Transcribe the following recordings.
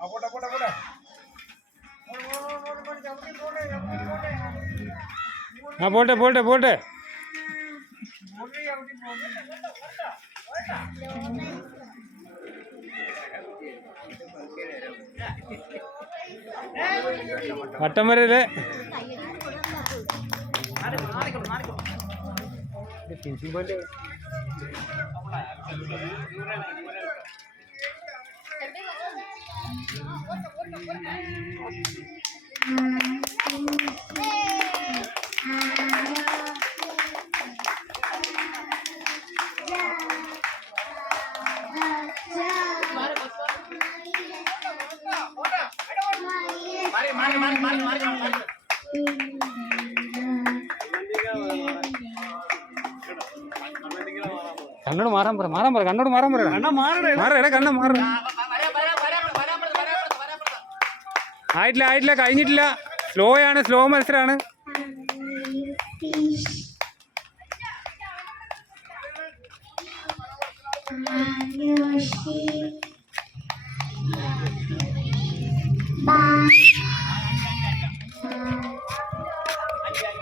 ആ പോട്ടെ പോട്ടെ പോട്ടെ. വട്ടം വരല്ലേ? കണ്ണോട് മാറാൻ പറ, മാറാൻ പറ, കണ്ണോട് മാറാൻ പറ. മാറേ കണ്ണ മാറ. ആയിട്ടില്ല ആയിട്ടില്ല, കഴിഞ്ഞിട്ടില്ല. സ്ലോ ആണ്, സ്ലോ മത്സരമാണ്.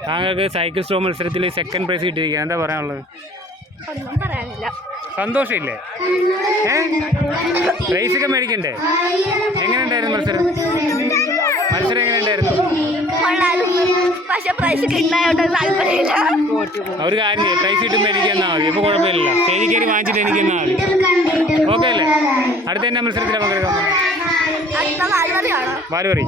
താങ്കൾക്ക് സൈക്കിൾ സ്ലോ മത്സരത്തിൽ സെക്കൻഡ് പ്രൈസ് കിട്ടിയിരിക്കുക, എന്താ പറയാനുള്ളത്? സന്തോഷമില്ലേ? പ്രൈസൊക്കെ മേടിക്കണ്ടേ? എങ്ങനെയുണ്ടായിരുന്നു മത്സരം? മത്സരം എങ്ങനെയുണ്ടായിരുന്നു? ഒരു കാര്യം ചെയ്യും, പ്രൈസ് കിട്ടുമ്പോൾ എനിക്ക് തന്നാൽ മതി. ഇപ്പോൾ കുഴപ്പമില്ല, സ്റ്റേജിൽ കയറി വാങ്ങിച്ചിട്ട് എനിക്ക് തന്നാൽ മതി. ഓക്കെ അല്ലേ? അടുത്ത തന്നെ മത്സരത്തിലാണ് പങ്കെടുക്കാൻ ബാലുപറി.